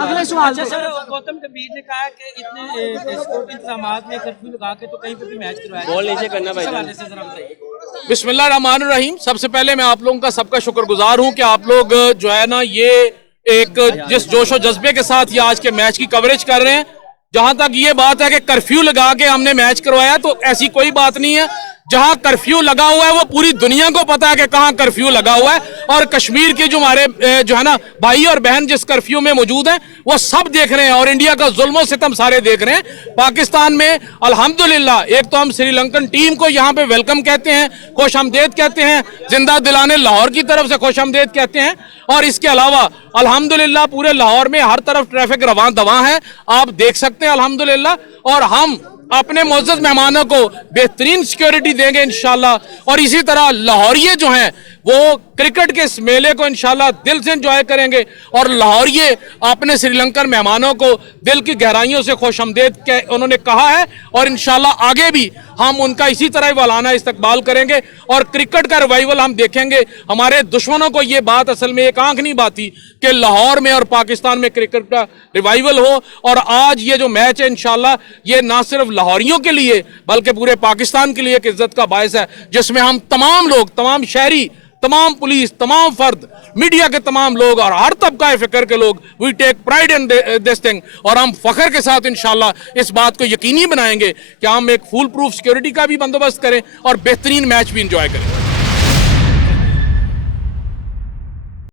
अगले सवाल अच्छा सर, गौतम गंभीर ने कहा कि इतने स्पोर्ट इंतजाम में कर्फ्यू लगा के तो कहीं पे भी मैच करवाया बोल लीजिए करना भाई हवाले से जरा बताइए। बिस्मिल्लाहिर्रहमानिर्रहीम। सबसे पहले मैं आप लोगों का सबका शुक्रगुजार हूं कि आप लोग जो है ना ये एक जिस जोशो जज्बे के साथ ये आज के मैच की कवरेज कर रहे हैं। जहां तक ये बात है कि कर्फ्यू लगा के हमने मैच करवाया, तो ऐसी कोई बात नहीं है। जहां कर्फ्यू लगा हुआ है वो पूरी दुनिया को पता है कि कहां कर्फ्यू लगा हुआ है, और कश्मीर के जो हमारे जो है ना भाई और बहन जिस कर्फ्यू में मौजूद हैं वो सब देख रहे हैं, और इंडिया का जुल्म सितम सारे देख रहे हैं। पाकिस्तान में अल्हम्दुलिल्लाह एक तो हम श्रीलंकन टीम को यहाँ पे वेलकम कहते हैं, खुशामदीद कहते हैं, जिंदा दिलाने लाहौर की तरफ से खुशामदीद कहते हैं। और इसके अलावा अल्हम्दुलिल्लाह पूरे लाहौर में हर तरफ ट्रैफिक रवां दवा है, आप देख सकते हैं अल्हम्दुलिल्लाह। और हम अपने मुअज़्ज़ज़ मेहमानों को बेहतरीन सिक्योरिटी देंगे इंशाल्लाह। और इसी तरह लाहौरिये जो हैं वो क्रिकेट के इस मेले को इंशाल्लाह दिल से एंजॉय करेंगे, और लाहौरिये अपने श्रीलंकन मेहमानों को दिल की गहराइयों से खुशामदीद उन्होंने कहा है, और इंशाल्लाह आगे भी हम उनका इसी तरह वालाना इस्तकबाल करेंगे और क्रिकेट का रिवाइवल हम देखेंगे। हमारे दुश्मनों को ये बात असल में एक आंख नहीं बाती कि लाहौर में और पाकिस्तान में क्रिकेट का रिवाइवल हो। और आज ये जो मैच है इंशाल्लाह ये ना सिर्फ लाहौरियों के लिए बल्कि पूरे पाकिस्तान के लिए एक इज्जत का बायस है, जिसमें हम तमाम लोग, तमाम शहरी, तमाम पुलिस, तमाम फर्द, मीडिया के तमाम लोग और हर तबका फिक्र के लोग we take pride in this thing. और हम फख्र के साथ इंशाल्लाह इस बात को यकीनी बनाएंगे कि हम एक फुल प्रूफ सिक्योरिटी का भी बंदोबस्त करें और बेहतरीन मैच भी इंजॉय करें।